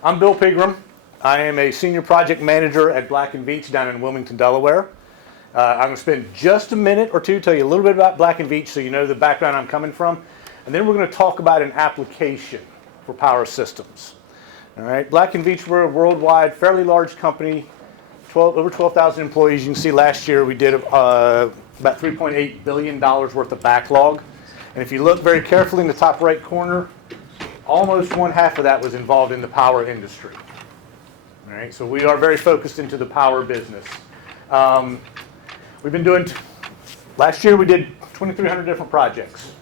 I'm Bill Pegram. I am a senior project manager at Black&Veatch down in Wilmington, Delaware. I'm going to spend just a minute or two, tell you a little bit about Black&Veatch so you know the background I'm coming from, and then we're going to talk about an application for power systems. All right, Black&Veatch, we're a worldwide, fairly large company, over 12,000 employees. You can see last year we did about $3.8 billion worth of backlog. And if you look very carefully in the top right corner, almost one half of that was involved in the power industry. All right, so we are very focused into the power business. We've been doing, last year we did 2,300 different projects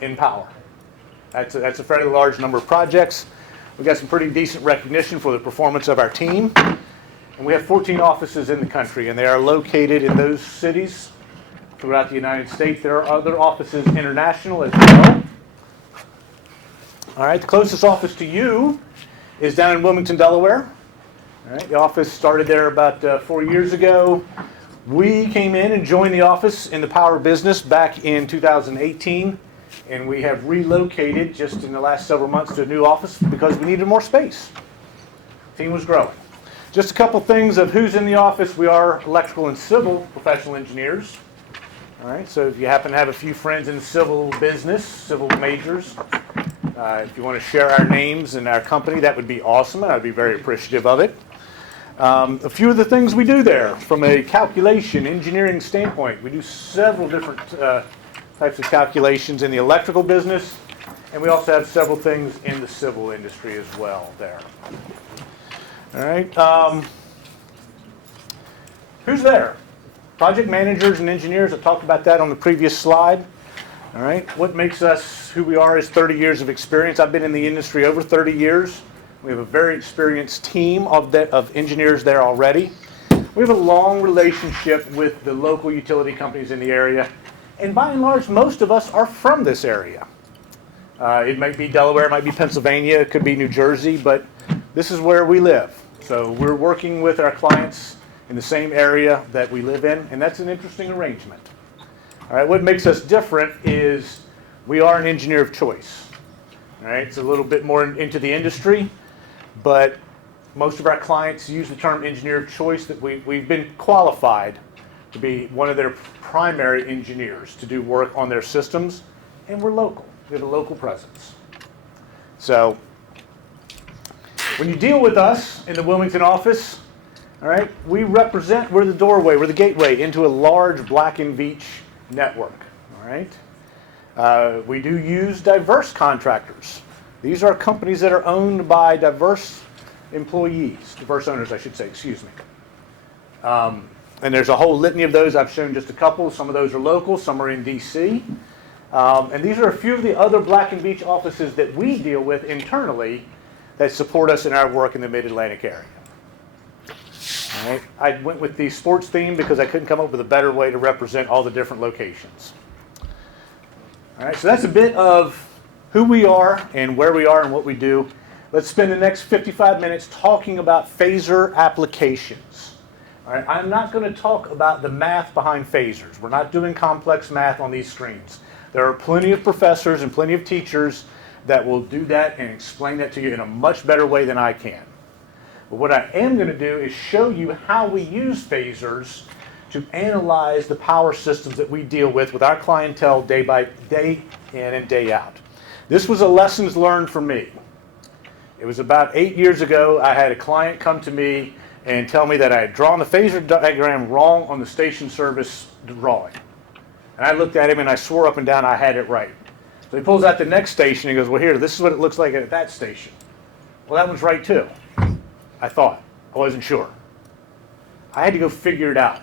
in power. That's a fairly large number of projects. We got some pretty decent recognition for the performance of our team. And we have 14 offices in the country, and they are located in those cities throughout the United States. There are other offices international as well. All right, the closest office to you is down in Wilmington, Delaware. All right, the office started there about 4 years ago. We came in and joined the office in the power business back in 2018, and we have relocated just in the last several months to a new office because we needed more space. The team was growing. Just a couple things of who's in the office. We are electrical and civil professional engineers. All right, so if you happen to have a few friends in civil business, civil majors, if you want to share our names and our company, that would be awesome, and I'd be very appreciative of it. A few of the things we do there from a calculation, engineering standpoint, we do several different types of calculations in the electrical business, and we also have several things in the civil industry as well there. All right, who's there? Project managers and engineers. I talked about that on the previous slide. All right, what makes us who we are is 30 years of experience. I've been in the industry over 30 years. We have a very experienced team of engineers there already. We have a long relationship with the local utility companies in the area, and by and large, most of us are from this area. It might be Delaware, it might be Pennsylvania, it could be New Jersey, but this is where we live. So we're working with our clients in the same area that we live in, and that's an interesting arrangement. All right, what makes us different is we are an engineer of choice. All right, it's a little bit more into the industry, but most of our clients use the term engineer of choice, that we've been qualified to be one of their primary engineers to do work on their systems, and we're local. We have a local presence. So when you deal with us in the Wilmington office, all right, we're the doorway, we're the gateway into a large Black&Veatch network. All right, we do use diverse contractors. These are companies that are owned by diverse employees, diverse owners, I should say, excuse me. And there's a whole litany of those. I've shown just a couple. Some of those are local, some are in DC. And these are a few of the other Black&Veatch offices that we deal with internally that support us in our work in the Mid-Atlantic area. All right. I went with the sports theme because I couldn't come up with a better way to represent all the different locations. All right, so that's a bit of who we are and where we are and what we do. Let's spend the next 55 minutes talking about Phasor applications. All right, I'm not going to talk about the math behind phasors. We're not doing complex math on these screens. There are plenty of professors and plenty of teachers that will do that and explain that to you in a much better way than I can. But what I am going to do is show you how we use phasors to analyze the power systems that we deal with our clientele day by day in and day out. This was a lessons learned for me. It was about 8 years ago. I had a client come to me and tell me that I had drawn the phasor diagram wrong on the station service drawing. And I looked at him and I swore up and down I had it right. So he pulls out the next station and goes, well, here, this is what it looks like at that station. Well, that one's right too. I thought. I wasn't sure. I had to go figure it out.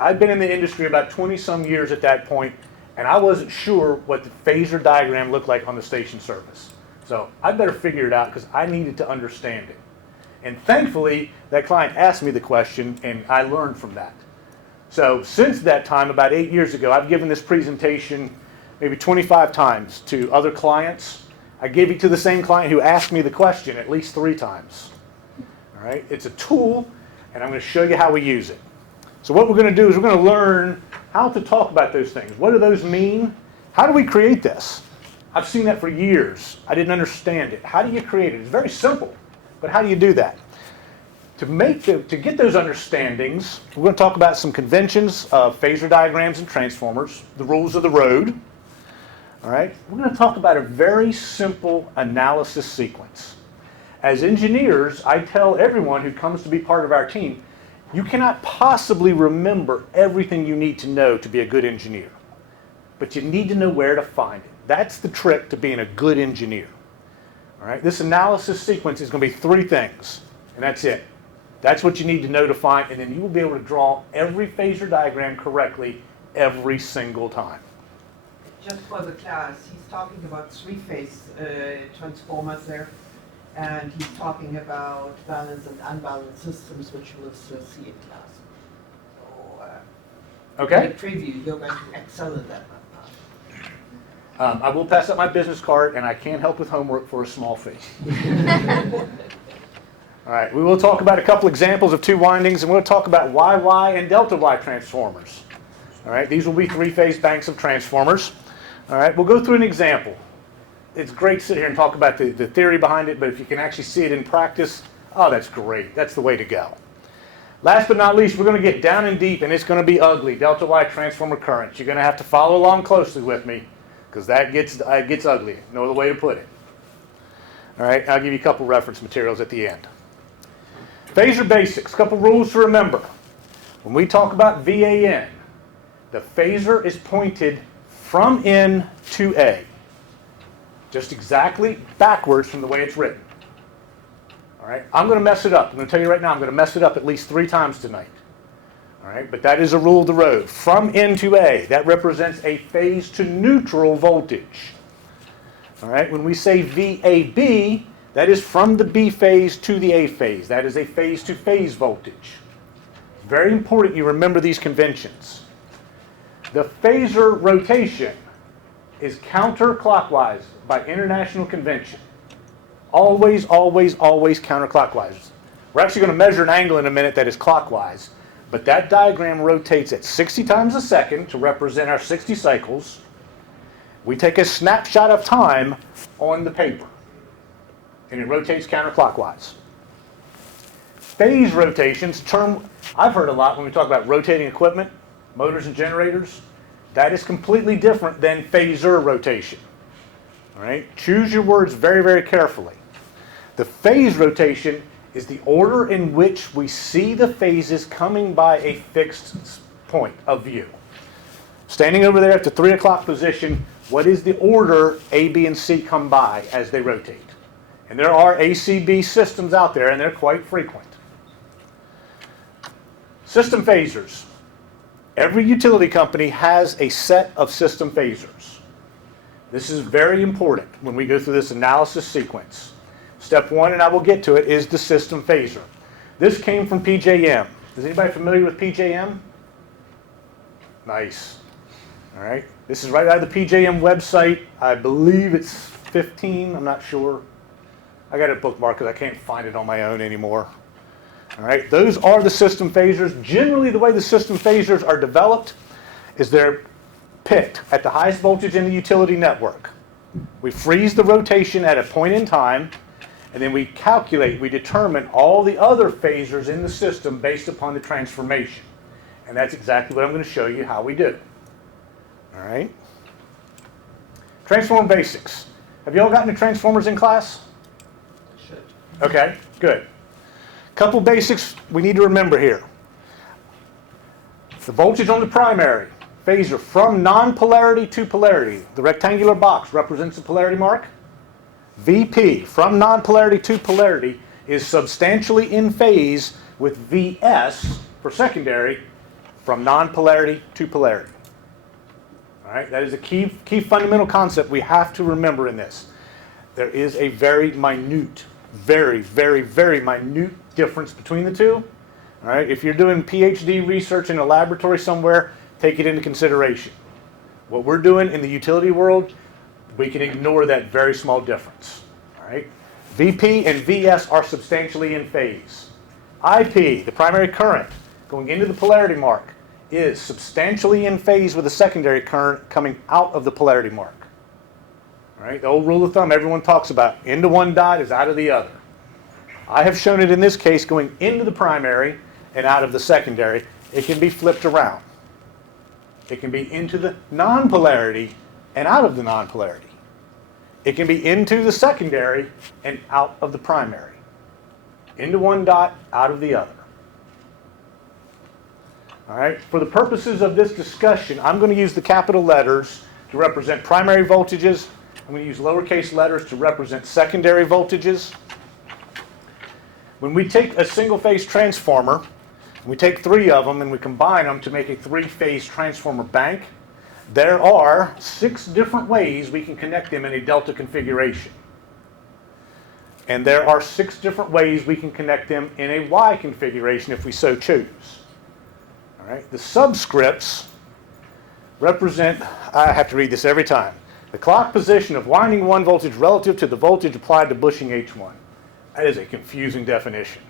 I'd been in the industry about 20-some years at that point, and I wasn't sure what the phasor diagram looked like on the station service. So I better figure it out because I needed to understand it. And thankfully, that client asked me the question, and I learned from that. So since that time, about 8 years ago, I've given this presentation maybe 25 times to other clients. I gave it to the same client who asked me the question at least 3 times. All right, it's a tool, and I'm going to show you how we use it. So what we're going to do is we're going to learn how to talk about those things. What do those mean? How do we create this? I've seen that for years. I didn't understand it. How do you create it? It's very simple. But how do you do that? To get those understandings, we're going to talk about some conventions of phasor diagrams and transformers, the rules of the road. All right? We're going to talk about a very simple analysis sequence. As engineers, I tell everyone who comes to be part of our team, you cannot possibly remember everything you need to know to be a good engineer. But you need to know where to find it. That's the trick to being a good engineer. All right? This analysis sequence is going to be 3 things, and that's it. That's what you need to know to find, and then you will be able to draw every phasor diagram correctly every single time. Just for the class, he's talking about 3-phase transformers there, and he's talking about balanced and unbalanced systems, which we'll still see in class. So, Okay. in the preview, you're going to excel in that. I will pass out my business card, and I can help with homework for a small fee. All right, we will talk about a couple examples of 2 windings, and we'll talk about YY and delta Y transformers. All right, these will be 3-phase banks of transformers. All right, we'll go through an example. It's great to sit here and talk about the theory behind it, but if you can actually see it in practice, oh, that's great. That's the way to go. Last but not least, we're going to get down and deep, and it's going to be ugly. Delta Y transformer currents. You're going to have to follow along closely with me, because that gets ugly. No other way to put it. All right, I'll give you a couple reference materials at the end. Phasor basics, couple rules to remember. When we talk about VAN, the phasor is pointed from N to A. Just exactly backwards from the way it's written. All right, I'm going to mess it up. I'm going to tell you right now, I'm going to mess it up at least 3 times tonight. All right, but that is a rule of the road. From N to A, that represents a phase to neutral voltage. All right, when we say VAB, that is from the B phase to the A phase. That is a phase-to-phase voltage. Very important you remember these conventions. The phasor rotation is counterclockwise by international convention. Always, always, always counterclockwise. We're actually going to measure an angle in a minute that is clockwise, but that diagram rotates at 60 times a second to represent our 60 cycles. We take a snapshot of time on the paper, and it rotates counterclockwise. Phase rotations, term I've heard a lot when we talk about rotating equipment, motors and generators. That is completely different than phasor rotation. All right? Choose your words very, very carefully. The phase rotation is the order in which we see the phases coming by a fixed point of view. Standing over there at the 3 o'clock position, what is the order A, B, and C come by as they rotate? And there are ACB systems out there, and they're quite frequent. System phasors. Every utility company has a set of system phasors. This is very important when we go through this analysis sequence. Step 1, and I will get to it, is the system phasor. This came from PJM. Is anybody familiar with PJM? Nice. All right. This is right out of the PJM website. I believe it's 15. I'm not sure. I got it bookmarked because I can't find it on my own anymore. All right. Those are the system phasors. Generally, the way the system phasors are developed is they're picked at the highest voltage in the utility network. We freeze the rotation at a point in time, and then we calculate, we determine all the other phasors in the system based upon the transformation. And that's exactly what I'm going to show you how we do. All right. Transformer basics. Have you all gotten to transformers in class? Should. Okay, good. Couple basics we need to remember here. The voltage on the primary phasor from non-polarity to polarity. The rectangular box represents the polarity mark. VP from non-polarity to polarity is substantially in phase with VS for secondary from non-polarity to polarity. All right, that is a key fundamental concept we have to remember in this. There is a very minute, very, very, very minute difference between the two. All right, if you're doing PhD research in a laboratory somewhere, take it into consideration. What we're doing in the utility world, we can ignore that very small difference. All right, VP and VS are substantially in phase. IP, the primary current going into the polarity mark, is substantially in phase with the secondary current coming out of the polarity mark. All right, the old rule of thumb everyone talks about, into one dot is out of the other. I have shown it in this case going into the primary and out of the secondary. It can be flipped around. It can be into the non-polarity and out of the non-polarity. It can be into the secondary and out of the primary. Into one dot, out of the other. All right, for the purposes of this discussion, I'm going to use the capital letters to represent primary voltages. I'm going to use lowercase letters to represent secondary voltages. When we take a single-phase transformer, we take 3 of them and we combine them to make a 3-phase transformer bank, there are 6 different ways we can connect them in a delta configuration. And there are 6 different ways we can connect them in a Y configuration if we so choose. All right, the subscripts represent, I have to read this every time, the clock position of winding 1 voltage relative to the voltage applied to bushing H1. That is a confusing definition.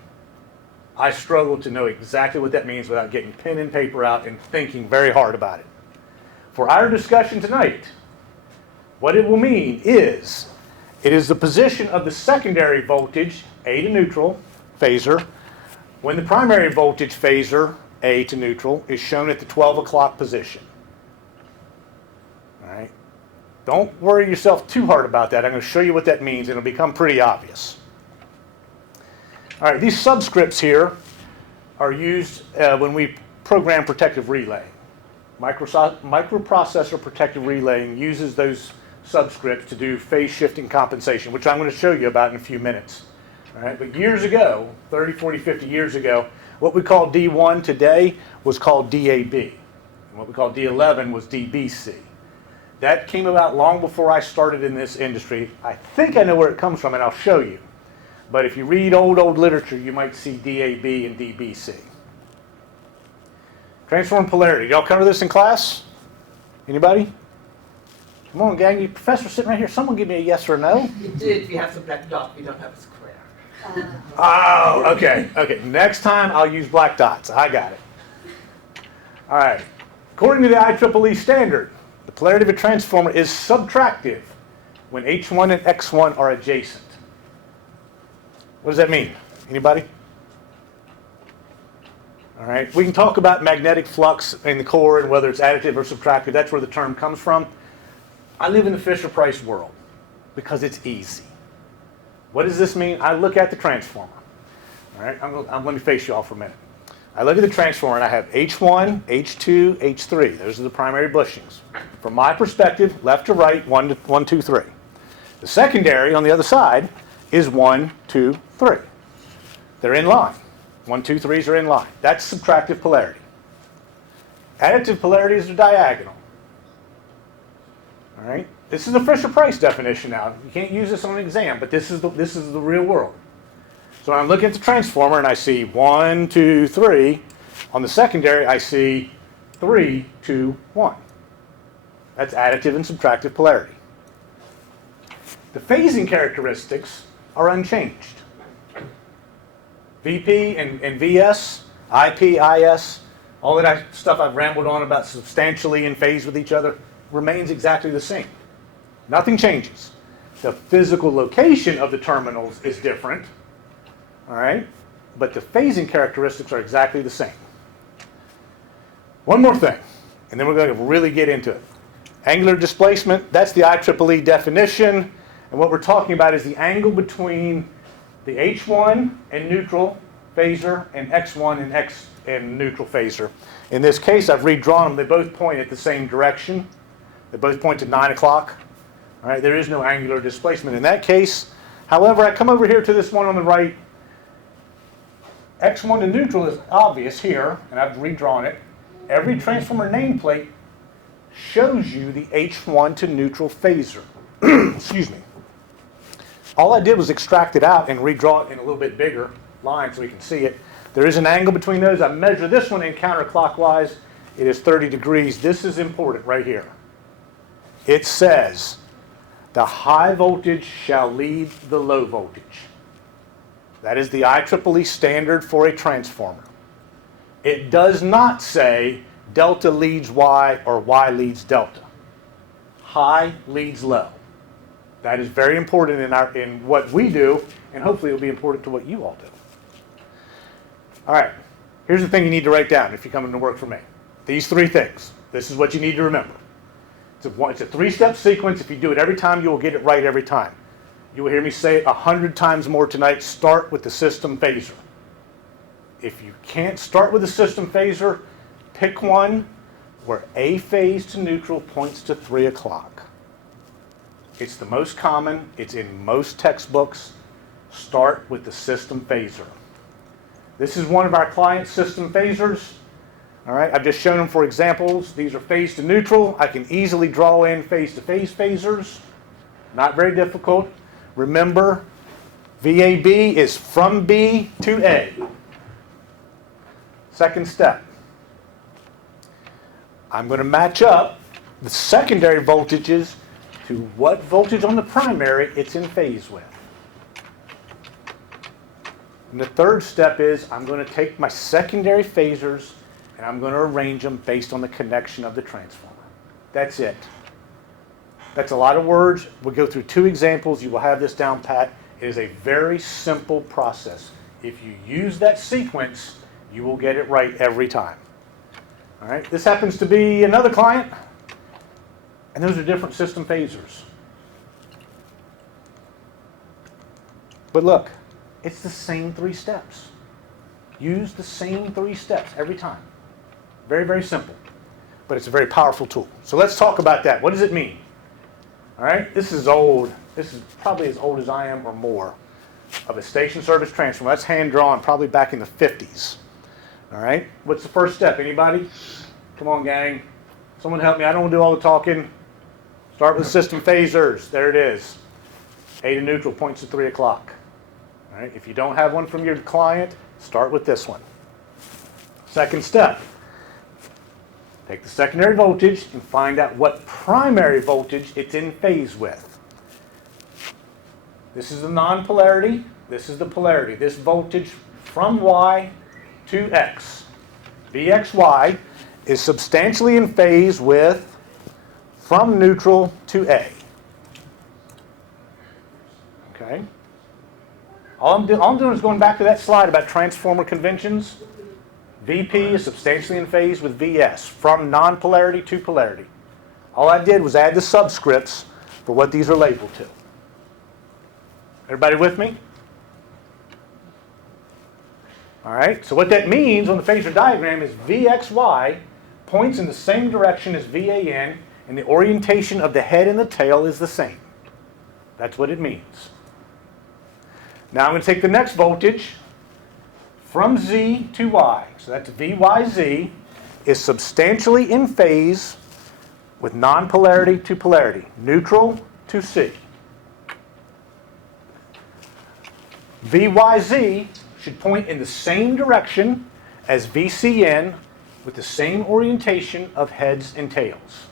I struggle to know exactly what that means without getting pen and paper out and thinking very hard about it. For our discussion tonight, what it will mean is, it is the position of the secondary voltage, A to neutral, phasor, when the primary voltage phasor, A to neutral, is shown at the 12 o'clock position. All right? Don't worry yourself too hard about that. I'm going to show you what that means, and it'll become pretty obvious. All right, these subscripts here are used when we program protective relaying. Microprocessor protective relaying uses those subscripts to do phase shifting compensation, which I'm going to show you about in a few minutes. All right, but years ago, 30, 40, 50 years ago, what we call D1 today was called DAB. And what we call D11 was DBC. That came about long before I started in this industry. I think I know where it comes from, and I'll show you. But if you read old literature, you might see DAB and DBC. Transform polarity. Y'all cover this in class? Anybody? Come on, gang. Your professor's sitting right here. Someone give me a yes or a no. You did. We have the black dot. We don't have a square. Oh, okay. Okay. Next time, I'll use black dots. I got it. All right. According to the IEEE standard, the polarity of a transformer is subtractive when H1 and X1 are adjacent. What does that mean? Anybody? All right. We can talk about magnetic flux in the core and whether it's additive or subtractive. That's where the term comes from. I live in the Fisher-Price world because it's easy. What does this mean? I look at the transformer. All right. Let me face you all for a minute. I look at the transformer and I have H1, H2, H3. Those are the primary bushings. From my perspective, left to right, 1, 2, 3. The secondary on the other side is 1, 2, 3. They're in line. 1, 2, 3s are in line. That's subtractive polarity. Additive polarities are diagonal. All right. This is a Fisher-Price definition now. You can't use this on an exam, but this is the real world. So when I'm looking at the transformer and I see 1, 2, 3, on the secondary I see 3, 2, 1. That's additive and subtractive polarity. The phasing characteristics are unchanged. VP and VS, IP, IS, all that stuff I've rambled on about substantially in phase with each other remains exactly the same. Nothing changes. The physical location of the terminals is different, all right? But the phasing characteristics are exactly the same. One more thing, and then we're going to really get into it. Angular displacement, that's the IEEE definition. And what we're talking about is the angle between the H1 and neutral phasor and X1 and neutral phasor. In this case, I've redrawn them. They both point at the same direction. They both point to 9 o'clock. All right, there is no angular displacement in that case. However, I come over here to this one on the right. X1 to neutral is obvious here, and I've redrawn it. Every transformer nameplate shows you the H1 to neutral phasor. Excuse me. All I did was extract it out and redraw it in a little bit bigger line so we can see it. There is an angle between those. I measure this one in counterclockwise. It is 30 degrees. This is important right here. It says, the high voltage shall lead the low voltage. That is the IEEE standard for a transformer. It does not say delta leads Y or Y leads delta. High leads low. That is very important in what we do, and hopefully it'll be important to what you all do. All right, here's the thing you need to write down if you're coming to work for me. These three things. This is what you need to remember. It's a three-step sequence. If you do it every time, you will get it right every time. You will hear me say it 100 times more tonight. Start with the system Phasor. If you can't start with the system Phasor, pick one where A phase to neutral points to 3 o'clock. It's the most common. It's in most textbooks. Start with the system Phasor. This is one of our client system Phasors. All right, I've just shown them for examples. These are phase to neutral. I can easily draw in phase to phase phasors. Not very difficult. Remember, VAB is from B to A. Second step. I'm going to match up the secondary voltages to what voltage on the primary it's in phase with. And the third step is I'm going to take my secondary phasors and I'm going to arrange them based on the connection of the transformer. That's it. That's a lot of words. We'll go through 2 examples. You will have this down pat. It is a very simple process. If you use that sequence, you will get it right every time. All right, this happens to be another client, and those are different system phasors. But look, it's the same 3 steps. Use the same 3 steps every time. Very, very simple, but it's a very powerful tool. So let's talk about that. What does it mean? All right, this is old. This is probably as old as I am or more, of a station service transformer. That's hand-drawn, probably back in the 50s. All right, what's the first step? Anybody? Come on, gang. Someone help me. I don't want to do all the talking. Start with system phasors. There it is. A to neutral points to 3 o'clock. All right, if you don't have one from your client, start with this one. Second step. Take the secondary voltage and find out what primary voltage it's in phase with. This is the non-polarity. This is the polarity. This voltage from Y to X. VXY is substantially in phase with from neutral to A. Okay? All I'm doing is going back to that slide about transformer conventions. VP is substantially in phase with VS, from non-polarity to polarity. All I did was add the subscripts for what these are labeled to. Everybody with me? All right, so what that means on the phasor diagram is VXY points in the same direction as VAN, and the orientation of the head and the tail is the same. That's what it means. Now I'm going to take the next voltage from Z to Y. So that's VYZ is substantially in phase with non-polarity to polarity, neutral to C. VYZ should point in the same direction as VCN with the same orientation of heads and tails.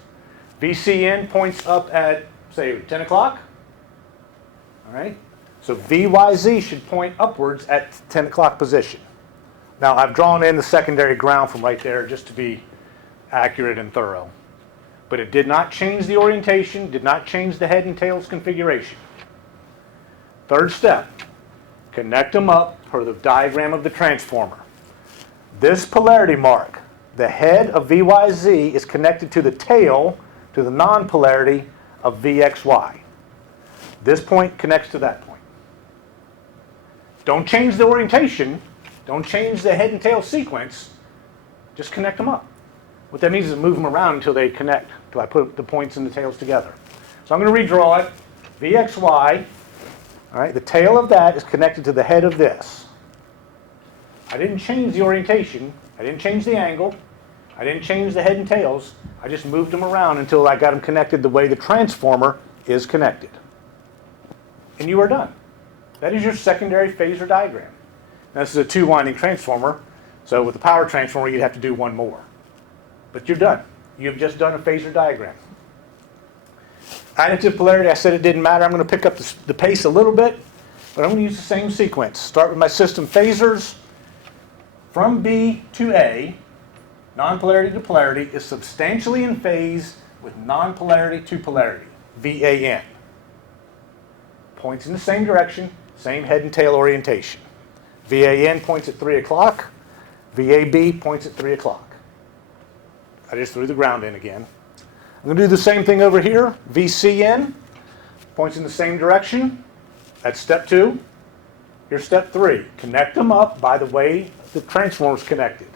VCN points up at, say, 10 o'clock. All right? So VYZ should point upwards at 10 o'clock position. Now, I've drawn in the secondary ground from right there just to be accurate and thorough. But it did not change the orientation, did not change the head and tails configuration. Third step, connect them up per the diagram of the transformer. This polarity mark, the head of VYZ is connected to the tail, to the non-polarity of VXY. This point connects to that point. Don't change the orientation. Don't change the head and tail sequence. Just connect them up. What that means is move them around until they connect, until I put the points and the tails together. So I'm going to redraw it. VXY, all right, the tail of that is connected to the head of this. I didn't change the orientation. I didn't change the angle. I didn't change the head and tails. I just moved them around until I got them connected the way the transformer is connected. And you are done. That is your secondary phasor diagram. Now, this is a 2-winding transformer, so with a power transformer, you'd have to do one more. But you're done. You've just done a phasor diagram. Additive polarity, I said it didn't matter. I'm going to pick up the pace a little bit, but I'm going to use the same sequence. Start with my system phasors. From B to A, non-polarity to polarity, is substantially in phase with non-polarity to polarity, VAN. points in the same direction, same head and tail orientation. VAN points at 3 o'clock, VAB points at 3 o'clock. I just threw the ground in again. I'm going to do the same thing over here. VCN points in the same direction. That's step 2. Here's step 3. Connect them up by the way the transformer is connected.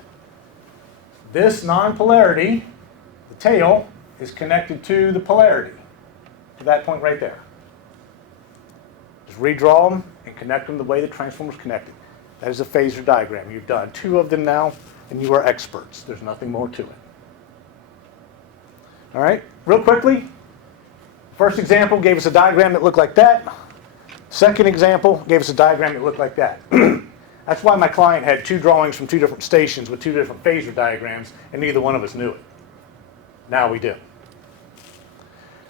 This non-polarity, the tail, is connected to the polarity, to that point right there. Just redraw them and connect them the way the transformer is connected. That is a phasor diagram. You've done 2 of them now, and you are experts. There's nothing more to it. All right, real quickly, first example gave us a diagram that looked like that. Second example gave us a diagram that looked like that. That's why my client had 2 drawings from 2 different stations with 2 different phasor diagrams, and neither one of us knew it. Now we do.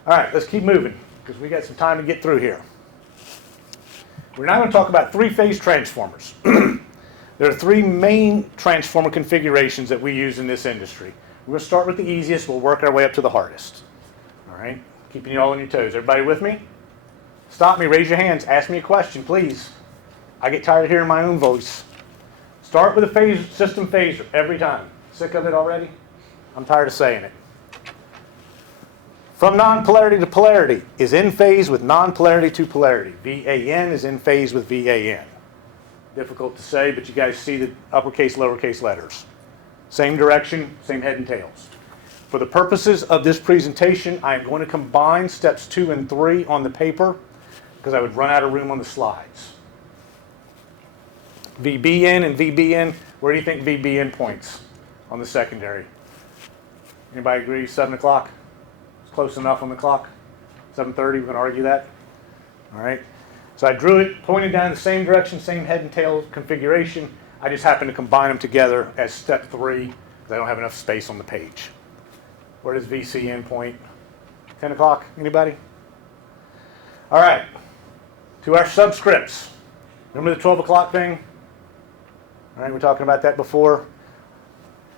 All right, let's keep moving, because we got some time to get through here. We're now going to talk about 3-phase transformers. There are 3 main transformer configurations that we use in this industry. We're going to start with the easiest. We'll work our way up to the hardest. All right? Keeping you all on your toes. Everybody with me? Stop me. Raise your hands. Ask me a question, please. I get tired of hearing my own voice. Start with a phase system phasor every time. Sick of it already? I'm tired of saying it. From non-polarity to polarity is in phase with non-polarity to polarity. VAN is in phase with VAN. Difficult to say, but you guys see the uppercase, lowercase letters. Same direction, same head and tails. For the purposes of this presentation, I am going to combine steps 2 and 3 on the paper because I would run out of room on the slides. VBN and VBN, where do you think VBN points on the secondary? Anybody agree? 7 o'clock? It's close enough on the clock. 7:30, we're going to argue that. All right. So I drew it, pointed down the same direction, same head and tail configuration. I just happen to combine them together as step 3 because I don't have enough space on the page. Where does VCN point? 10 o'clock? Anybody? All right. To our subscripts. Remember the 12 o'clock thing? All right, we were talking about that before.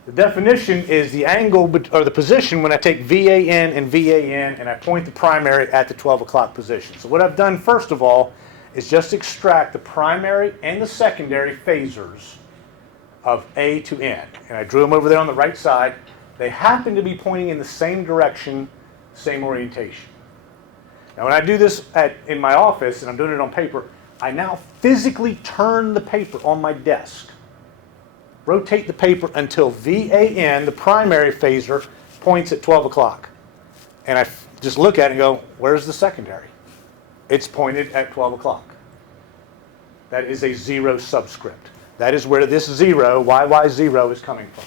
The definition is the angle or the position when I take VAN and VAN and I point the primary at the 12 o'clock position. So what I've done first of all is just extract the primary and the secondary phasors of A to N. And I drew them over there on the right side. They happen to be pointing in the same direction, same orientation. Now when I do this in my office, and I'm doing it on paper, I now physically turn the paper on my desk. Rotate the paper until VAN, the primary phasor, points at 12 o'clock. And I just look at it and go, where's the secondary? It's pointed at 12 o'clock. That is a 0 subscript. That is where this 0, YY0, is coming from.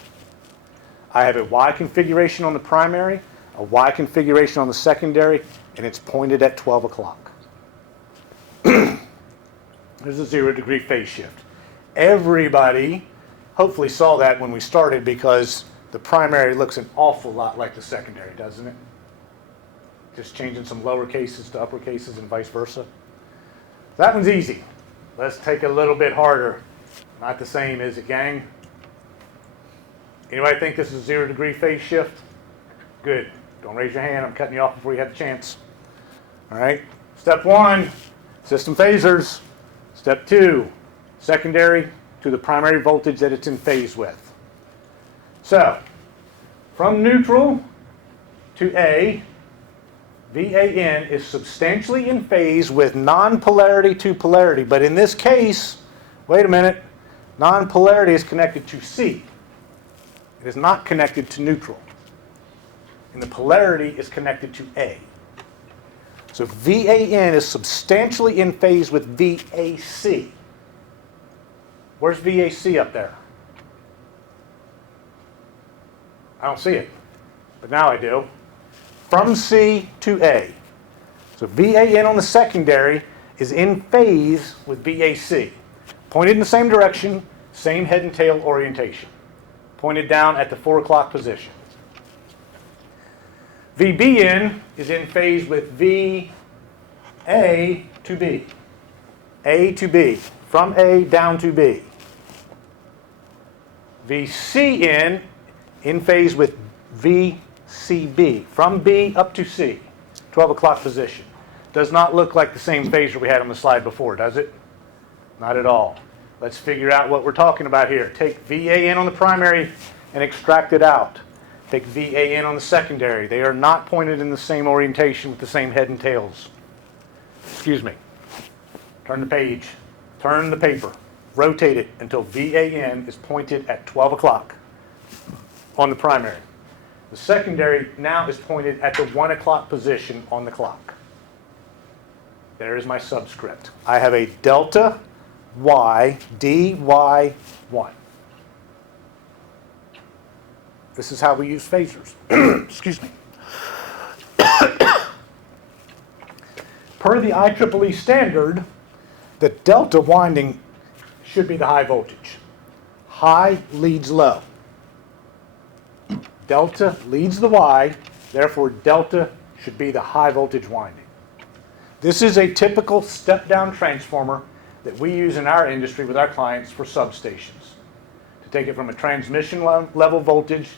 I have a Y configuration on the primary, a Y configuration on the secondary, and it's pointed at 12 o'clock. There's a 0-degree phase shift. Everybody hopefully saw that when we started because the primary looks an awful lot like the secondary, doesn't it? Just changing some lower cases to upper cases and vice versa. That one's easy. Let's take a little bit harder. Not the same, is it, gang? Anybody think this is a 0-degree phase shift? Good. Don't raise your hand. I'm cutting you off before you have the chance. All right. Step 1, system phasors. Step 2, secondary to the primary voltage that it's in phase with. So, from neutral to A, VAN is substantially in phase with non-polarity to polarity. But in this case, wait a minute, non-polarity is connected to C. It is not connected to neutral. And the polarity is connected to A. So VAN is substantially in phase with VAC. Where's VAC up there? I don't see it, but now I do. From C to A. So VAN on the secondary is in phase with VAC. Pointed in the same direction, same head and tail orientation. Pointed down at the 4 o'clock position. VBN is in phase with VA to B. A to B. From A down to B. VCN in phase with VCB. From B up to C. 12 o'clock position. does not look like the same phasor we had on the slide before, does it? Not at all. Let's figure out what we're talking about here. Take VAN on the primary and extract it out. Take VAN on the secondary. They are not pointed in the same orientation with the same head and tails. Excuse me. Turn the page. Turn the paper. Rotate it until VAN is pointed at 12 o'clock on the primary. The secondary now is pointed at the 1 o'clock position on the clock. There is my subscript. I have a delta Y DY1. This is how we use phasors. Excuse me. Per the IEEE standard, the delta winding should be the high voltage. High leads low. Delta leads the Y, therefore delta should be the high voltage winding. This is a typical step-down transformer that we use in our industry with our clients for substations. To take it from a transmission level voltage,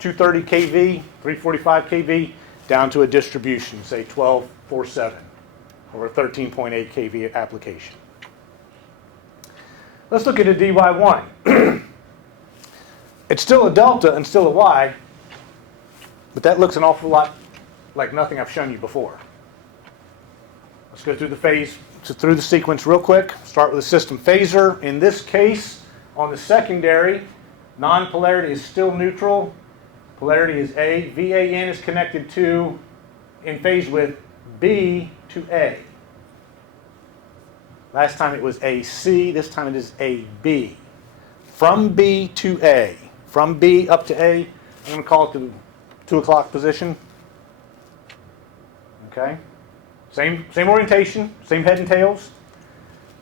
230 kV, 345 kV, down to a distribution, say 1247 or a 13.8 kV application. Let's look at a DY1. It's still a delta and still a Y, but that looks an awful lot like nothing I've shown you before. Let's go through the sequence real quick. Start with the system phasor. In this case, on the secondary, non-polarity is still neutral. Polarity is A. VAN is connected to, in phase with, B to A. Last time it was AC, this time it is AB. From B to A. From B up to A, I'm going to call it the 2 o'clock position. Okay? Same orientation, same head and tails.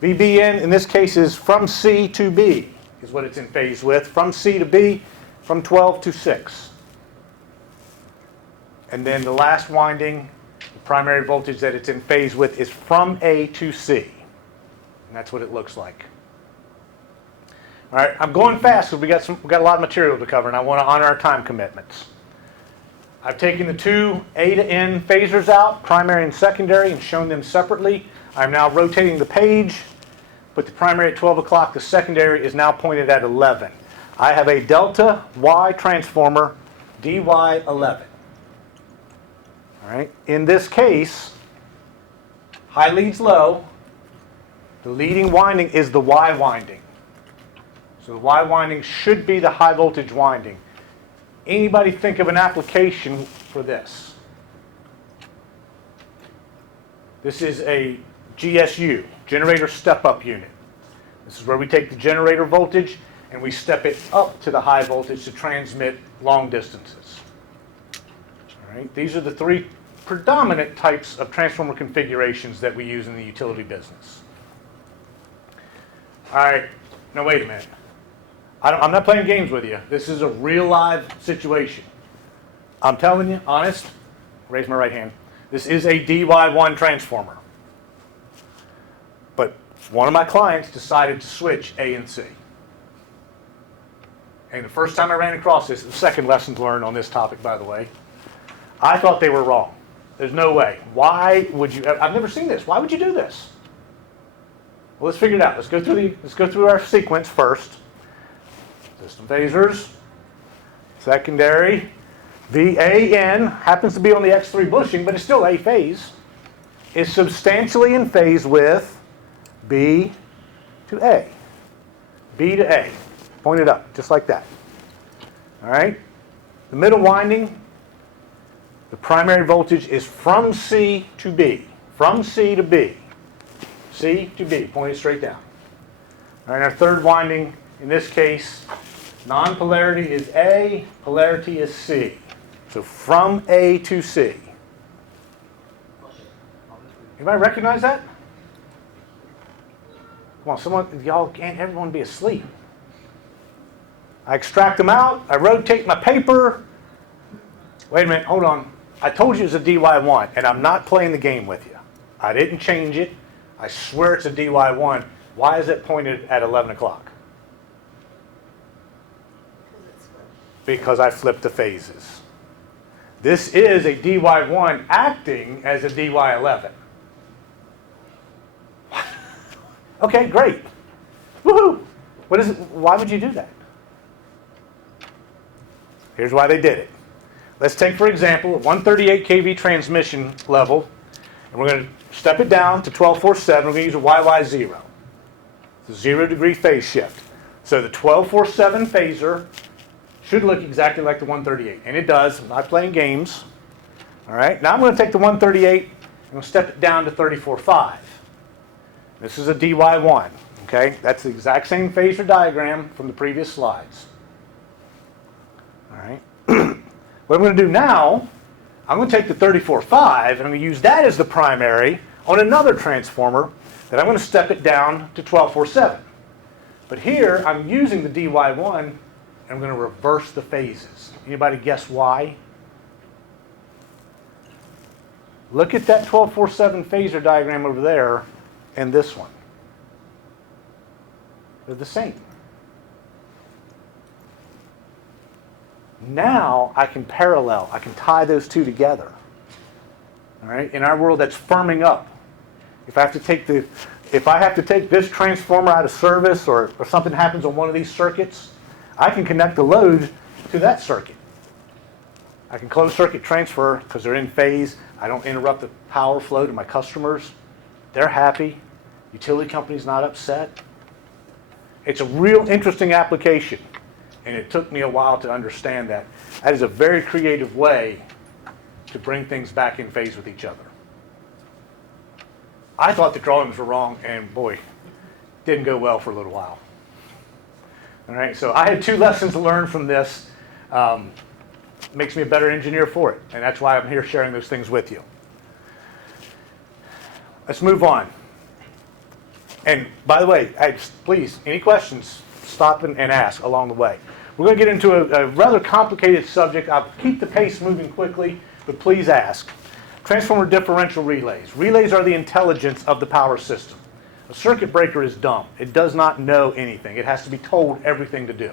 VBN in this case is from C to B is what it's in phase with. From C to B, from 12 to 6. And then the last winding, the primary voltage that it's in phase with is from A to C. And that's what it looks like. All right, I'm going fast because we've got a lot of material to cover and I want to honor our time commitments. I've taken the two A to N phasors out, primary and secondary, and shown them separately. I'm now rotating the page. Put the primary at 12 o'clock. The secondary is now pointed at 11. I have a delta Y transformer, DY11. All right. In this case, high leads low. The leading winding is the Y winding. So the Y winding should be the high voltage winding. Anybody think of an application for this? This is a GSU, generator step-up unit. This is where we take the generator voltage and we step it up to the high voltage to transmit long distances. All right, these are the three predominant types of transformer configurations that we use in the utility business. All right, now wait a minute. I'm not playing games with you. This is a real live situation. I'm telling you, honest, raise my right hand. This is a DY1 transformer. But one of my clients decided to switch A and C. And the first time I ran across this, the second lesson learned on this topic, by the way, I thought they were wrong. There's no way. Why would you? I've never seen this. Why would you do this? Well, let's figure it out. Let's go through our sequence first. System phasors, secondary, VAN happens to be on the X3 bushing, but it's still A phase, is substantially in phase with B to A. B to A, pointed up, just like that. All right? The middle winding, the primary voltage is from C to B. From C to B. C to B, pointed straight down. All right, our third winding, in this case, non-polarity is A, polarity is C. So from A to C. Anybody recognize that? Come on, y'all can't everyone be asleep. I extract them out, I rotate my paper. Wait a minute, hold on. I told you it's a DY1, and I'm not playing the game with you. I didn't change it. I swear it's a DY1. Why is it pointed at 11 o'clock? Because I flipped the phases. This is a DY1 acting as a DY11. Okay, great. Woohoo! What is it? Why would you do that? Here's why they did it. Let's take, for example, a 138 kV transmission level, and we're going to step it down to 1247. We're going to use a YY0. It's a 0 degree phase shift. So the 1247 phasor should look exactly like the 138, and it does. I'm not playing games. All right, now I'm going to take the 138 and I'm going to step it down to 34.5. This is a DY1. Okay, that's the exact same phasor diagram from the previous slides. All right. What I'm going to do now, I'm going to take the 34.5 and I'm going to use that as the primary on another transformer that I'm going to step it down to 12.47. But here I'm using the DY1 and I'm going to reverse the phases. Anybody guess why? Look at that 12.47 phasor diagram over there and this one. They're the same. Now I can parallel, I can tie those two together. All right? In our world, that's firming up. If I have to take this transformer out of service or something happens on one of these circuits, I can connect the load to that circuit. I can close circuit transfer because they're in phase. I don't interrupt the power flow to my customers. They're happy. Utility company's not upset. It's a real interesting application. And it took me a while to understand that. That is a very creative way to bring things back in phase with each other. I thought the drawings were wrong, and boy, didn't go well for a little while. All right, so I had 2 lessons to learn from this. Makes me a better engineer for it, and that's why I'm here sharing those things with you. Let's move on. And by the way, please, any questions, stop and ask along the way. We're going to get into a rather complicated subject. I'll keep the pace moving quickly, but please ask. Transformer differential relays. Relays are the intelligence of the power system. A circuit breaker is dumb. It does not know anything. It has to be told everything to do.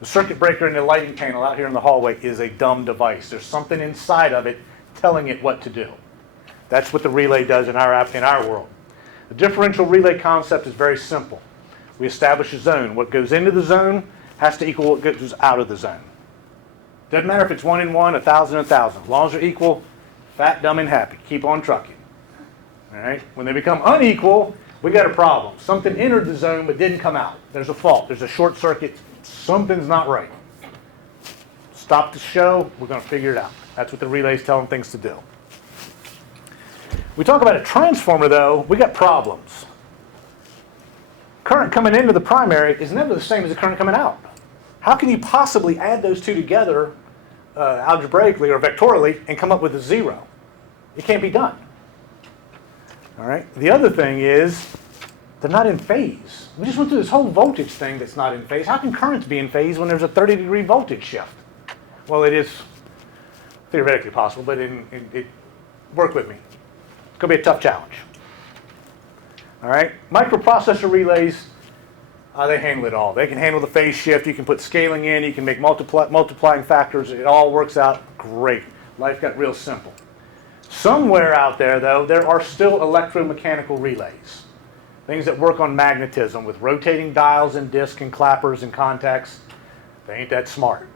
The circuit breaker in the lighting panel out here in the hallway is a dumb device. There's something inside of it telling it what to do. That's what the relay does in our world. The differential relay concept is very simple. We establish a zone. What goes into the zone has to equal what goes out of the zone. Doesn't matter if it's 1 in 1, 1,000 in 1,000. As long as they're equal, fat, dumb, and happy. Keep on trucking. All right? When they become unequal, we got a problem. Something entered the zone but didn't come out. There's a fault. There's a short circuit. Something's not right. Stop the show. We're going to figure it out. That's what the relay's telling things to do. We talk about a transformer, though, we got problems. Current coming into the primary is never the same as the current coming out. How can you possibly add those two together algebraically or vectorially and come up with a 0? It can't be done. All right. The other thing is they're not in phase. We just went through this whole voltage thing that's not in phase. How can currents be in phase when there's a 30-degree voltage shift? Well, it is theoretically possible, but work with me. It's going to be a tough challenge. All right, microprocessor relays, they handle it all. They can handle the phase shift. You can put scaling in. You can make multiplying factors. It all works out great. Life got real simple. Somewhere out there, though, there are still electromechanical relays. Things that work on magnetism with rotating dials and discs and clappers and contacts. They ain't that smart.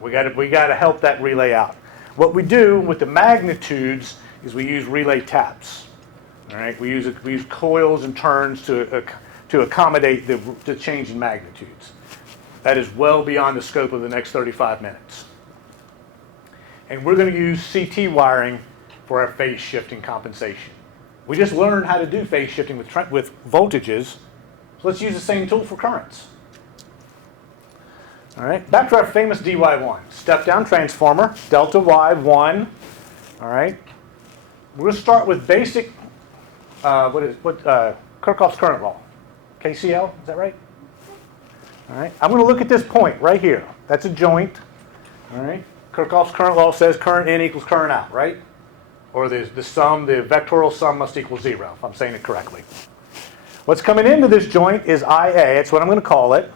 We got to help that relay out. What we do with the magnitudes is we use relay taps. All right, we use coils and turns to accommodate the change in magnitudes. That is well beyond the scope of the next 35 minutes. And we're going to use CT wiring for our phase shifting compensation. We just learned how to do phase shifting with voltages, so let's use the same tool for currents. All right, back to our famous DY1. Step-down transformer, delta Y1. All right, we're going to start with basic Kirchhoff's current law. KCL, is that right? All right. I'm going to look at this point right here. That's a joint. All right. Kirchhoff's current law says current in equals current out, right? Or the vectorial sum must equal 0, if I'm saying it correctly. What's coming into this joint is IA. That's what I'm going to call it.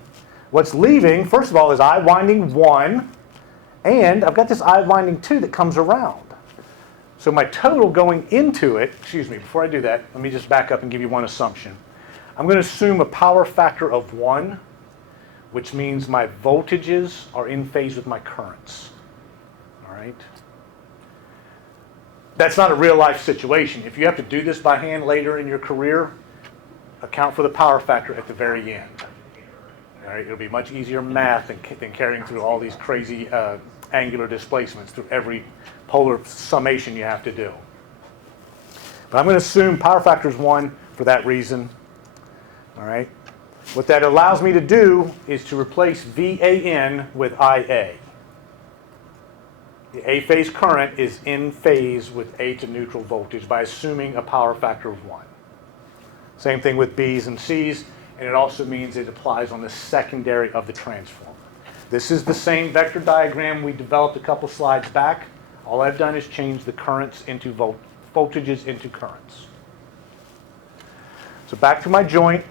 What's leaving, first of all, is I winding 1. And I've got this I winding 2 that comes around. So my total going into it, excuse me, before I do that, let me just back up and give you one assumption. I'm going to assume a power factor of 1, which means my voltages are in phase with my currents. All right? That's not a real life situation. If you have to do this by hand later in your career, account for the power factor at the very end. All right? It'll be much easier math than carrying through all these crazy angular displacements through every polar summation you have to do. But I'm going to assume power factor is 1 for that reason. All right? What that allows me to do is to replace VAN with IA. The A phase current is in phase with A to neutral voltage by assuming a power factor of 1. Same thing with B's and C's, and it also means it applies on the secondary of the transformer. This is the same vector diagram we developed a couple slides back. All I've done is change the currents into voltages into currents. So back to my joint.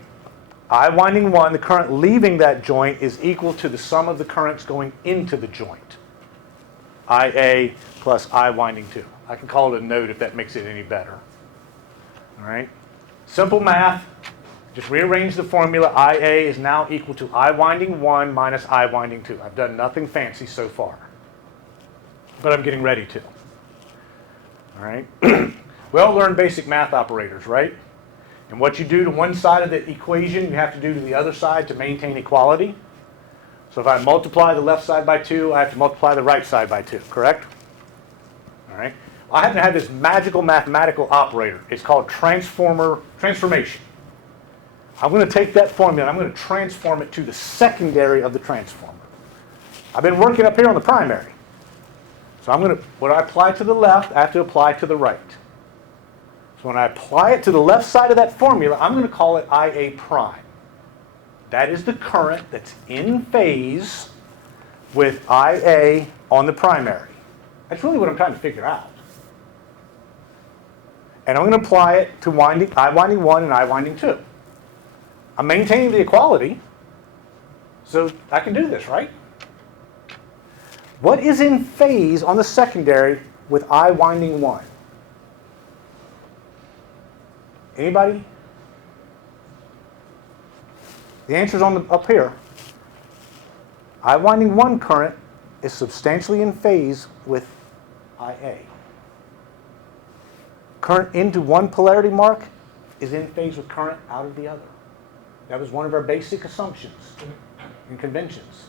I winding 1, the current leaving that joint is equal to the sum of the currents going into the joint. IA plus I winding 2. I can call it a node if that makes it any better. All right? Simple math. Just rearrange the formula. IA is now equal to I winding 1 minus I winding 2. I've done nothing fancy so far, but I'm getting ready to. All right? We all learn basic math operators, right? And what you do to one side of the equation, you have to do to the other side to maintain equality. So if I multiply the left side by 2, I have to multiply the right side by 2, correct? All right? I happen to have this magical mathematical operator. It's called transformation. I'm going to take that formula and I'm going to transform it to the secondary of the transformer. I've been working up here on the primary. So what I apply to the left, I have to apply to the right. So when I apply it to the left side of that formula, I'm going to call it IA prime. That is the current that's in phase with IA on the primary. That's really what I'm trying to figure out. And I'm going to apply it to I winding 1 and I winding 2. I'm maintaining the equality, so I can do this, right? What is in phase on the secondary with I winding 1? Anybody? The answer is up here. I winding 1 current is substantially in phase with IA. Current into one polarity mark is in phase with current out of the other. That was one of our basic assumptions and conventions.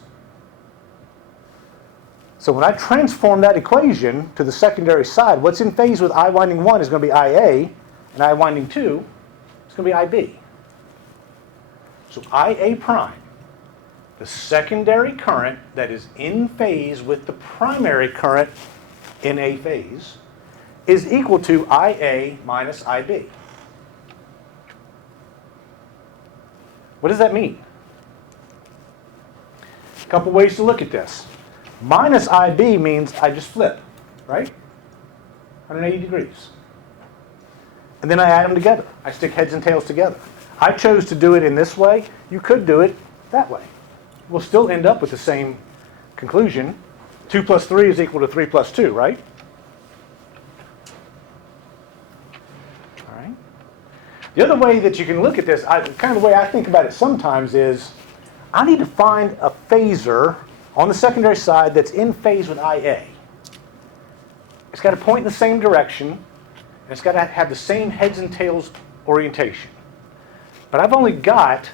So when I transform that equation to the secondary side, what's in phase with I winding 1 is going to be IA, and I winding 2 is going to be IB. So IA prime, the secondary current that is in phase with the primary current in A phase, is equal to IA minus IB. What does that mean? A couple ways to look at this. Minus IB means I just flip, right? 180 degrees. And then I add them together. I stick heads and tails together. I chose to do it in this way. You could do it that way. We'll still end up with the same conclusion. 2 plus 3 is equal to 3 plus 2, right? All right. The other way that you can look at this, kind of the way I think about it sometimes is, I need to find a phasor on the secondary side that's in phase with IA. It's got to point in the same direction, and it's got to have the same heads and tails orientation. But I've only got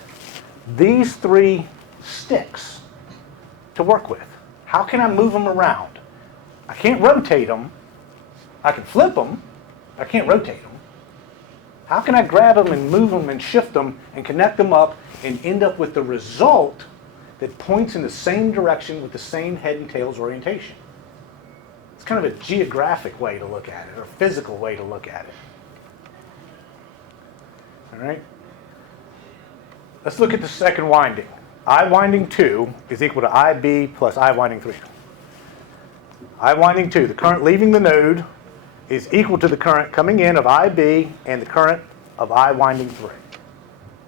these 3 sticks to work with. How can I move them around? I can't rotate them. I can flip them. I can't rotate them. How can I grab them and move them and shift them and connect them up and end up with the result that points in the same direction with the same head and tails orientation? It's kind of a geographic way to look at it, or a physical way to look at it. All right? Let's look at the second winding. I winding 2 is equal to IB plus I winding 3. I winding 2, the current leaving the node, is equal to the current coming in of IB and the current of I winding 3.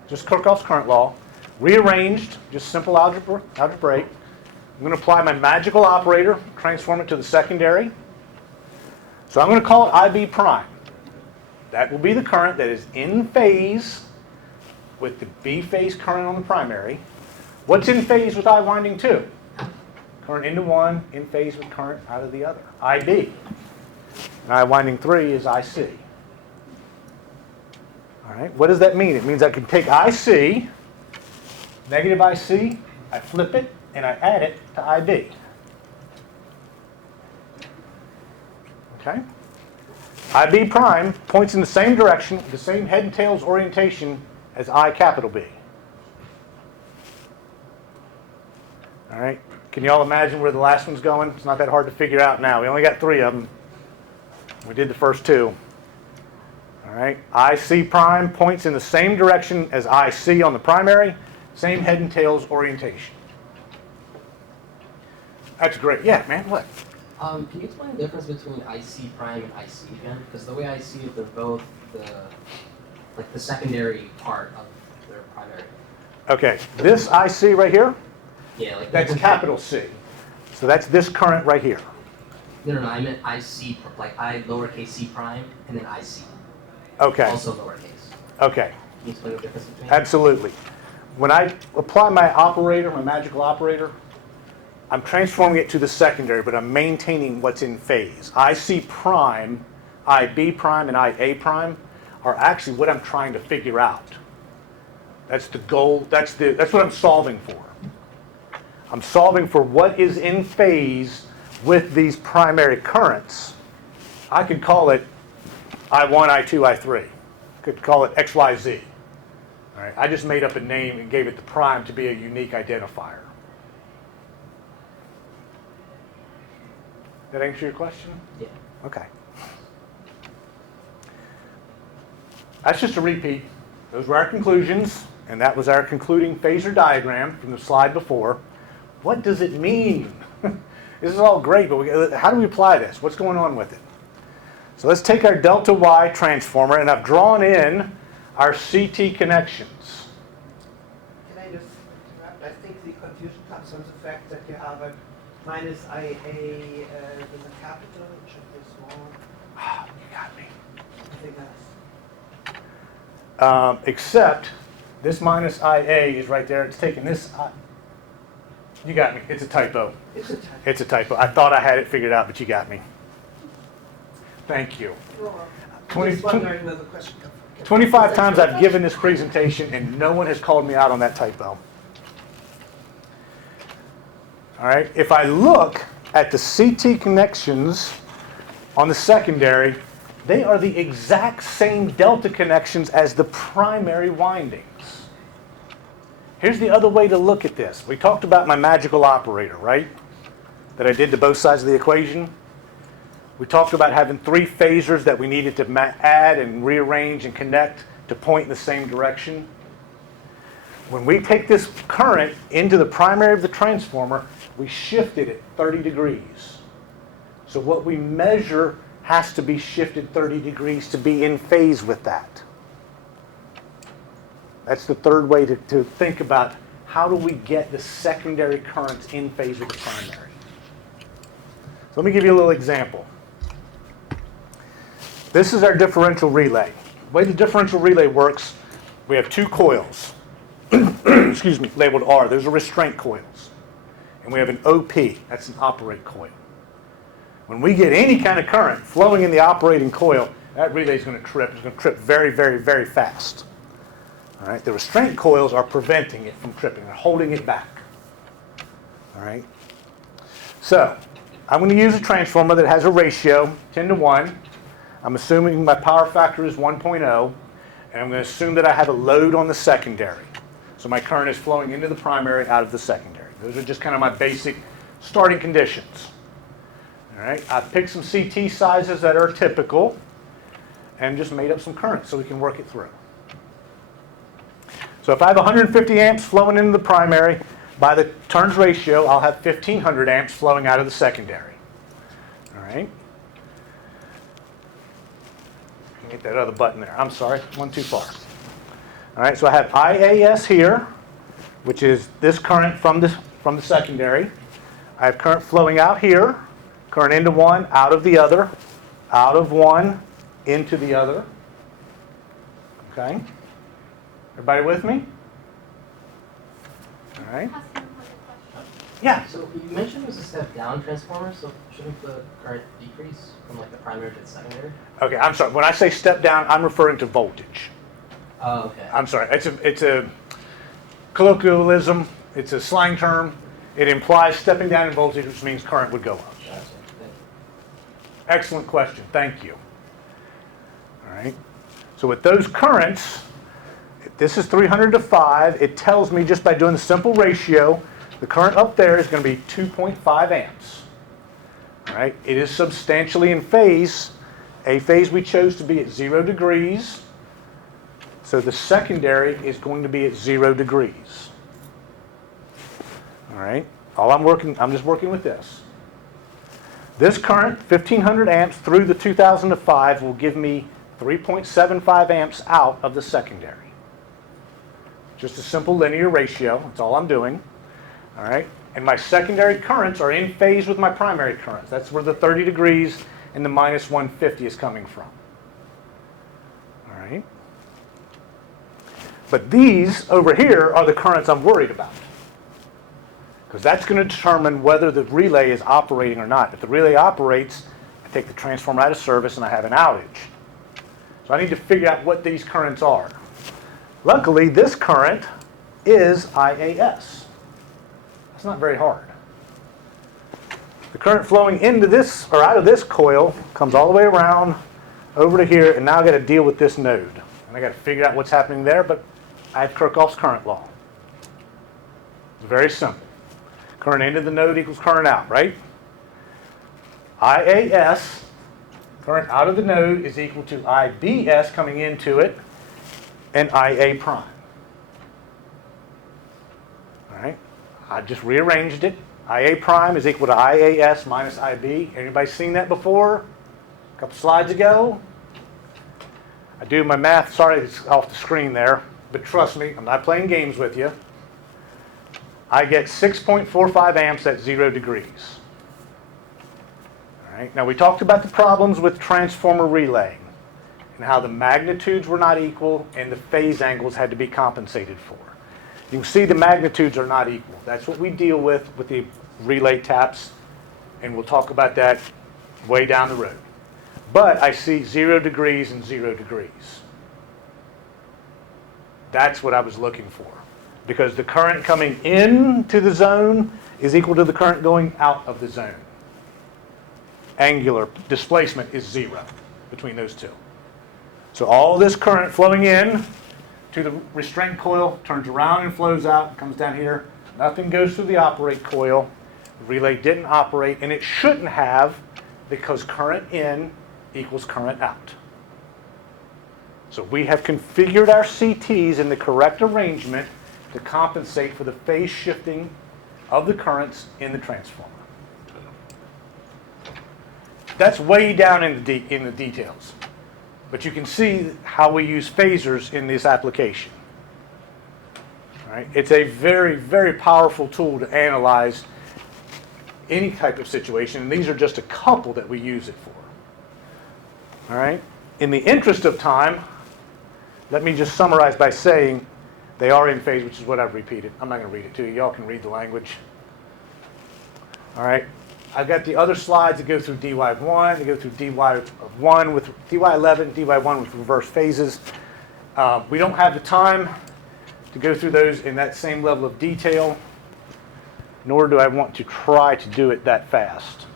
Just Kirchhoff's current law. Rearranged, just simple algebraic. I'm going to apply my magical operator, transform it to the secondary. So I'm going to call it IB prime. That will be the current that is in phase with the B phase current on the primary. What's in phase with I winding 2? Current into one, in phase with current out of the other, IB. And I winding 3 is IC. All right, what does that mean? It means I can take IC, negative IC, I flip it, and I add it to IB. Okay? IB prime points in the same direction, the same head and tails orientation as I capital B. All right? Can you all imagine where the last one's going? It's not that hard to figure out now. We only got 3 of them. We did the first 2. All right? IC prime points in the same direction as IC on the primary, same head and tails orientation. That's great. Yeah, man, what? Can you explain the difference between IC prime and IC again? Because the way I see it, they're both the secondary part of their primary. Okay, this IC right here, Yeah, like that's capital C. So that's this current right here. No, I meant IC, like I lowercase c prime and then IC. Okay, Also lowercase. okay, Can you explain the difference between? absolutely. When I apply my operator, my magical operator, I'm transforming it to the secondary, but I'm maintaining what's in phase. IC prime, IB prime, and IA prime are actually what I'm trying to figure out. That's the goal, that's what I'm solving for. I'm solving for what is in phase with these primary currents. I could call it I1, I2, I3. Could call it XYZ. All right, I just made up a name and gave it the prime to be a unique identifier. That answer your question? Yeah. Okay. That's just a repeat. Those were our conclusions, and that was our concluding phasor diagram from the slide before. What does it mean? This is all great, but how do we apply this? What's going on with it? So let's take our delta Y transformer, and I've drawn in our CT connections. Can I just interrupt? I think the confusion comes from the fact that you have a minus IA with a capital, it should be small. Ah, you got me. I think that's. Except this minus IA is right there. It's taking this. You got me. It's a typo. It's a type. It's a typo. I thought I had it figured out, but you got me. Thank you. Well, 20 just wondering where the question comes from. 25 times I've given this presentation, and no one has called me out on that typo. All right. If I look at the CT connections on the secondary, they are the exact same delta connections as the primary windings. Here's the other way to look at this. We talked about my magical operator, right? That I did to both sides of the equation. We talked about having 3 phasors that we needed to add and rearrange and connect to point in the same direction. When we take this current into the primary of the transformer, we shifted it 30 degrees. So what we measure has to be shifted 30 degrees to be in phase with that. That's the third way to think about how do we get the secondary currents in phase with the primary. So let me give you a little example. This is our differential relay. The way the differential relay works, we have 2 coils, excuse me, labeled R. Those are restraint coils. And we have an OP, that's an operate coil. When we get any kind of current flowing in the operating coil, that relay is going to trip. It's going to trip very, very, very fast. All right? The restraint coils are preventing it from tripping. They're holding it back. All right? So I'm going to use a transformer that has a ratio 10 to 1. I'm assuming my power factor is 1.0, and I'm going to assume that I have a load on the secondary. So my current is flowing into the primary, out of the secondary. Those are just kind of my basic starting conditions. All right, I've picked some CT sizes that are typical and just made up some current so we can work it through. So if I have 150 amps flowing into the primary, by the turns ratio, I'll have 1,500 amps flowing out of the secondary. All right. Get that other button there. I'm sorry, one too far. All right, so I have IAS here, which is this current from the secondary. I have current flowing out here, current into one, out of the other, out of one, into the other. Okay. Everybody with me? All right. Has another question. Yeah. So you mentioned it was a step down transformer, so shouldn't the current decrease from like the primary to the secondary? Okay, I'm sorry. When I say step down, I'm referring to voltage. Oh, okay. I'm sorry. It's a colloquialism. It's a slang term. It implies stepping down in voltage, which means current would go up. Gotcha. Thank you. Excellent question. Thank you. All right. So with those currents, if this is 300 to 5. It tells me just by doing the simple ratio, the current up there is going to be 2.5 amps. All right. It is substantially in phase. A phase we chose to be at 0 degrees. So the secondary is going to be at 0 degrees. All right. I'm just working with this. This current, 1500 amps through the 2000 to 5, will give me 3.75 amps out of the secondary. Just a simple linear ratio. That's all I'm doing. All right. And my secondary currents are in phase with my primary currents. That's where the 30 degrees and the minus 150 is coming from. All right. But these over here are the currents I'm worried about, because that's going to determine whether the relay is operating or not. If the relay operates, I take the transformer out of service and I have an outage. So I need to figure out what these currents are. Luckily, this current is IAS. That's not very hard. The current flowing into this or out of this coil comes all the way around over to here, and now I've got to deal with this node. And I've got to figure out what's happening there, but I have Kirchhoff's current law. It's very simple. Current into the node equals current out, right? IAS, current out of the node, is equal to IBS coming into it, and IA prime. All right? I just rearranged it. IA prime is equal to IAS minus IB. Anybody seen that before? A couple slides ago? I do my math. Sorry, it's off the screen there. But trust me, I'm not playing games with you. I get 6.45 amps at 0 degrees. All right. Now, we talked about the problems with transformer relaying and how the magnitudes were not equal and the phase angles had to be compensated for. You can see the magnitudes are not equal. That's what we deal with the relay taps, and we'll talk about that way down the road. But I see 0 degrees and 0 degrees. That's what I was looking for, because the current coming into the zone is equal to the current going out of the zone. Angular displacement is 0 between those two. So all this current flowing in to the restraint coil turns around and flows out, comes down here. Nothing goes through the operate coil. The relay didn't operate, and it shouldn't have, because current in equals current out. So we have configured our CTs in the correct arrangement to compensate for the phase shifting of the currents in the transformer. That's way down in the details. But you can see how we use phasors in this application. All right? It's a very, very powerful tool to analyze any type of situation, and these are just a couple that we use it for. All right? In the interest of time, let me just summarize by saying they are in phase, which is what I've repeated. I'm not going to read it to you. Y'all can read the language. All right. I've got the other slides that go through DY1, they go through DY1 with DY11, DY1 with reverse phases. We don't have the time to go through those in that same level of detail, nor do I want to try to do it that fast.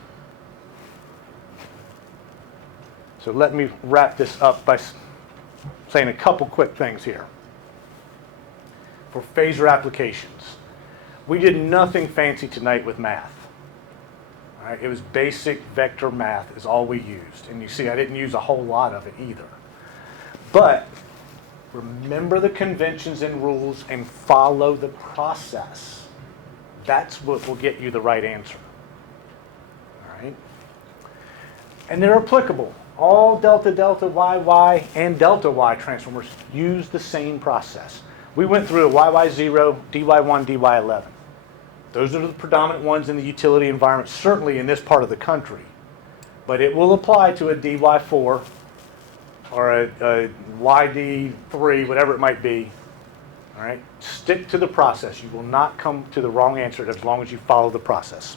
So let me wrap this up by saying a couple quick things here. For phasor applications, we did nothing fancy tonight with math. All right, it was basic vector math is all we used. And you see, I didn't use a whole lot of it either. But remember the conventions and rules and follow the process. That's what will get you the right answer. All right? And they're applicable. All delta, delta, y, y, and delta y transformers use the same process. We went through a YY0, DY1, DY11. Those are the predominant ones in the utility environment, certainly in this part of the country. But it will apply to a DY4 or a YD3, whatever it might be, All right? Stick to the process. You will not come to the wrong answer as long as you follow the process.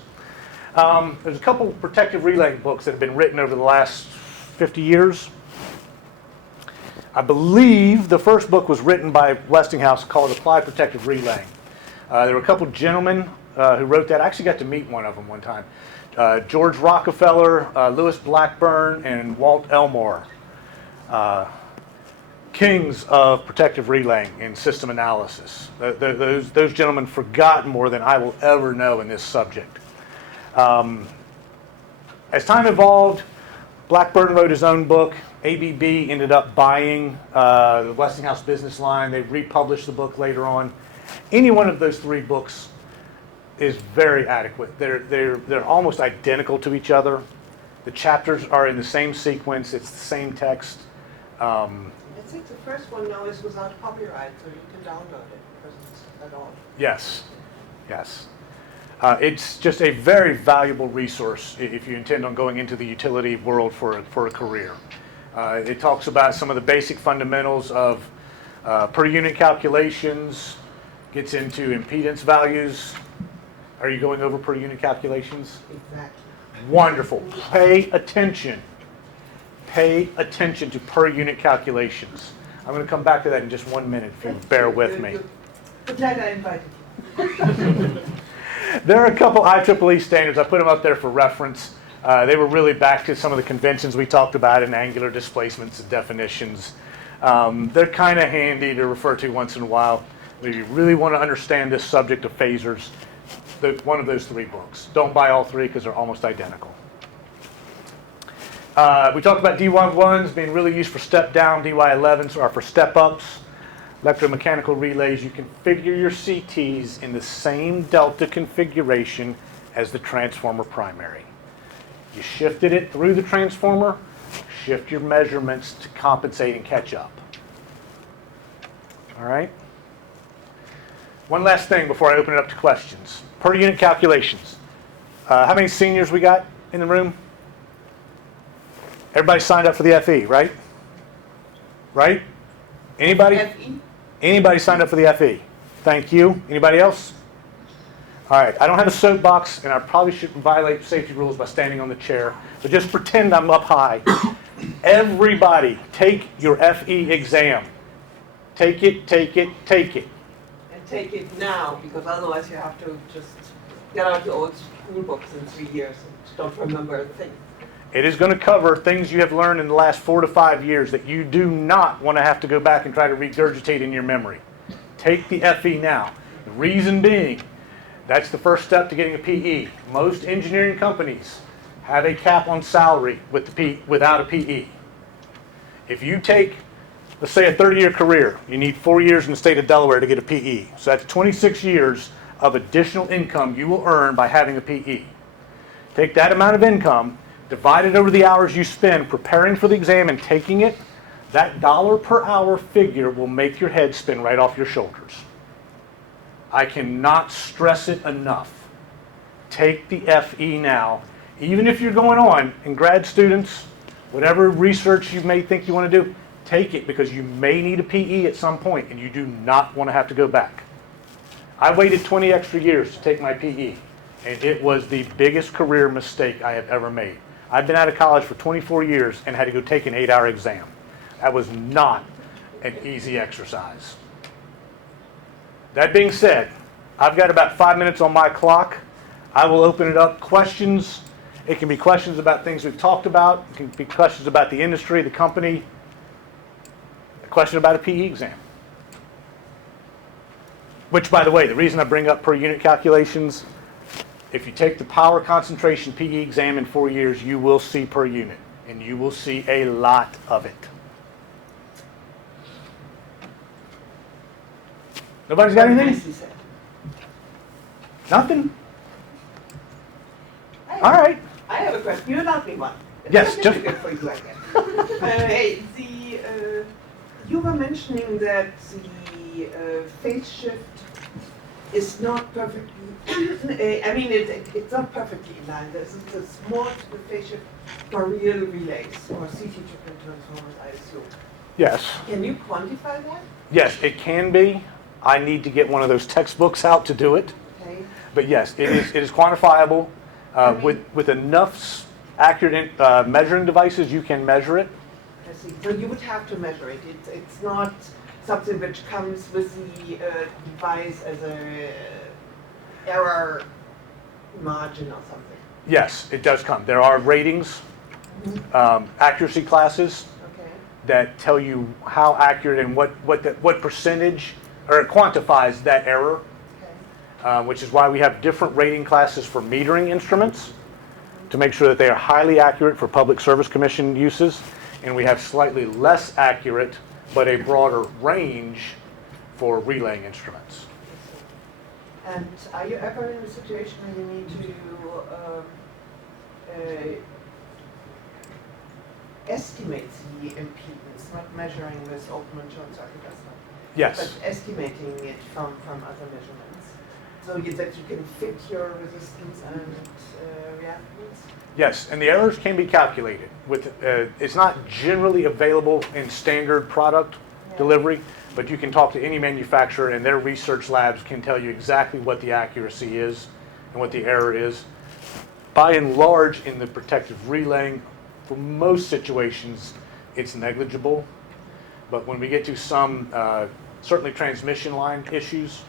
There's a couple protective relaying books that have been written over the last 50 years. I believe the first book was written by Westinghouse called Applied Protective Relaying. There were a couple gentlemen who wrote that. I actually got to meet one of them one time. George Rockefeller, Lewis Blackburn, and Walt Elmore. Kings of protective relaying and system analysis. Those gentlemen forgot more than I will ever know in this subject. As time evolved, Blackburn wrote his own book. ABB ended up buying the Westinghouse business line. They republished the book later on. Any one of those three books is very adequate. They're almost identical to each other. The chapters are in the same sequence. It's the same text. I think the first one now is without copyright, so you can download it because it's at all. Yes, yes. It's just a very valuable resource if you intend on going into the utility world for a career. It talks about some of the basic fundamentals of per unit calculations, gets into impedance values. Are you going over per unit calculations? Exactly. Wonderful. Pay attention. Pay attention to per unit calculations. I'm going to come back to that in just 1 minute if you bear with me. But glad I invited you. There are a couple IEEE standards. I put them up there for reference. They were really back to some of the conventions we talked about in angular displacements and definitions. They're kind of handy to refer to once in a while. If you really want to understand this subject of phasors, one of those three books. Don't buy all three because they're almost identical. We talked about DY1s being really used for step down, DY11s are for step ups. Electromechanical relays, you configure your CTs in the same delta configuration as the transformer primary. You shifted it through the transformer, shift your measurements to compensate and catch up. All right? One last thing before I open it up to questions. Per unit calculations. How many seniors we got in the room? Everybody signed up for the FE, right? Right? Anybody? FE? Anybody signed up for the FE? Thank you. Anybody else? All right. I don't have a soapbox, and I probably shouldn't violate safety rules by standing on the chair, but just pretend I'm up high. Everybody, take your FE exam. Take it, take it, take it. And take it now, because otherwise you have to just get out your old school books in 3 years and don't remember a thing. It is going to cover things you have learned in the last 4 to 5 years that you do not want to have to go back and try to regurgitate in your memory. Take the FE now. The reason being, that's the first step to getting a PE. Most engineering companies have a cap on salary without a PE. If you take, let's say, a 30-year career, you need 4 years in the state of Delaware to get a PE. So that's 26 years of additional income you will earn by having a PE. Take that amount of income, divide it over the hours you spend preparing for the exam and taking it, that dollar per hour figure will make your head spin right off your shoulders. I cannot stress it enough. Take the FE now. Even if you're going on, and grad students, whatever research you may think you want to do, take it because you may need a PE at some point and you do not want to have to go back. I waited 20 extra years to take my PE, and it was the biggest career mistake I have ever made. I've been out of college for 24 years and had to go take an 8-hour exam. That was not an easy exercise. That being said, I've got about 5 minutes on my clock. I will open it up. Questions. It can be questions about things we've talked about. It can be questions about the industry, the company. A question about a PE exam. Which, by the way, the reason I bring up per unit calculations, if you take the power concentration PE exam in 4 years, you will see per unit, and you will see a lot of it. Nobody's got anything? Nothing? All right. I have a question. You're not me one. Yes, It's just- difficult for you, I guess. Hey, you were mentioning that the phase shift is not perfectly, I mean, it's not perfectly in line. There's more to the phase shift for real relays or CT-driven transformers, I assume. Yes. Can you quantify that? Yes, it can be. I need to get one of those textbooks out to do it. Okay. But yes, it is quantifiable. With enough accurate measuring devices, you can measure it. I see. So you would have to measure it. It's not something which comes with the device as a error margin or something. Yes, it does come. There are ratings, accuracy classes Okay. that tell you how accurate and what percentage, or it quantifies that error, Okay. which is why we have different rating classes for metering instruments to make sure that they are highly accurate for Public Service Commission uses, and we have slightly less accurate but a broader range for relaying instruments. And are you ever in a situation where you need to estimate the impedance, not measuring with open and short circuit or something, Yes. but estimating it from other measurements, so that you can fit your resistance and reactance? Yes, and the errors can be calculated. It's not generally available in standard product delivery, but you can talk to any manufacturer and their research labs can tell you exactly what the accuracy is and what the error is. By and large, in the protective relaying, for most situations, it's negligible. But when we get to some, certainly transmission line issues,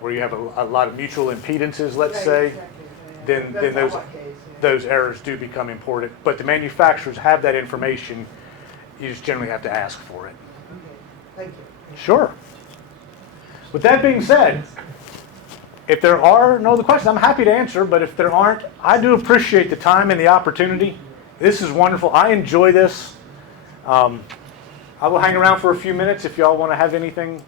where you have a lot of mutual impedances, let's Right, say, exactly. then That's those our case, yeah. those errors do become important. But the manufacturers have that information. You just generally have to ask for it. Okay, thank you. Sure. With that being said, if there are no other questions, I'm happy to answer. But if there aren't, I do appreciate the time and the opportunity. This is wonderful. I enjoy this. I will hang around for a few minutes if y'all want to have anything